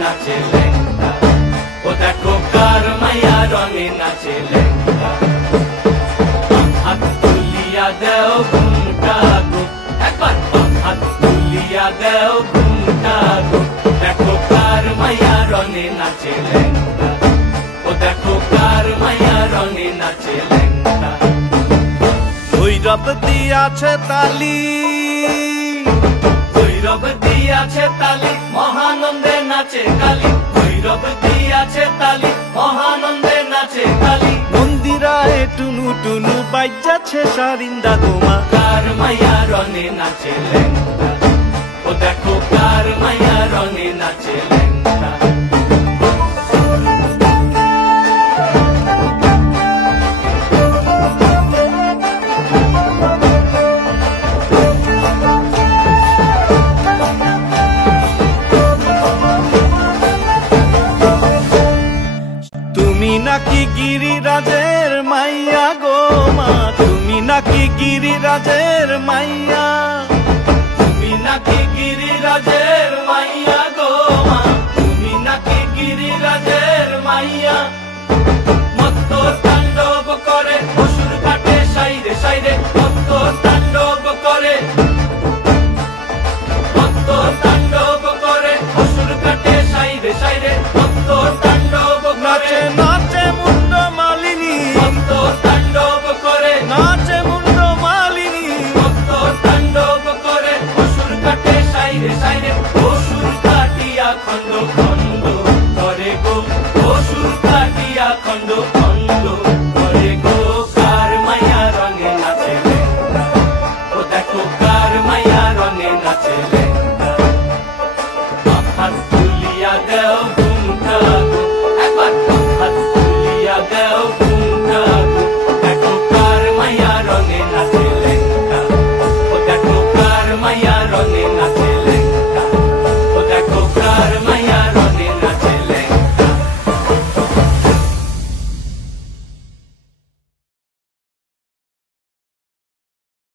নাচে লেঙ্গা, ও দেখো কার মাইয়া রঙে নাচে লেঙ্গা। হাত তুলিয়া দেও ঘুমটা গো, একবার হাত তুলিয়া দেও ঘুমটা গো, দেখো কার মাইয়া রঙে নাচে লেঙ্গা, ও দেখো কার মাইয়া রঙে নাচে লেঙ্গা। ভৈরব দিয়াছে তালি, ভৈরব দিয়াছে তালি, মহানন্দে নাচে কালী, ভৈরব দিয়াছে তালি, মহানন্দে নাচে কালী। মন্দিরায় টুনু টুনু বাজ্যাছে সারিন্দা গোমা, কার মাইয়া রঙে নাচে লেঙ্গা, ও দেখো কার মাইয়া রঙে নাচে লেঙ্গা। তুমি নাকি গিরিরাজের মাইয়া গো মা, তুমি নাকি গিরিরাজের মাইয়া, তুমি নাকি গিরিরাজের মাইয়া গো মা, তুমি নাকি গিরিরাজের মাইয়া। মত্ত তাণ্ডব করে অসুর কাটে সাইরে সাইরে, মত্ত তাণ্ডব করে, মত্ত তাণ্ডব করে অসুর কাটে সাইরে সাইরে, মত্ত তাণ্ডব নাচে করে, নাচে মুন্ড মালিনী, মত্ত তাণ্ডব করে, নাচে মুন্ড মালিনী। মত্ত তাণ্ডব করে অসুর কাটে সাইরে সাইরে, অসুর কাটিয়া খন্ড খন্ড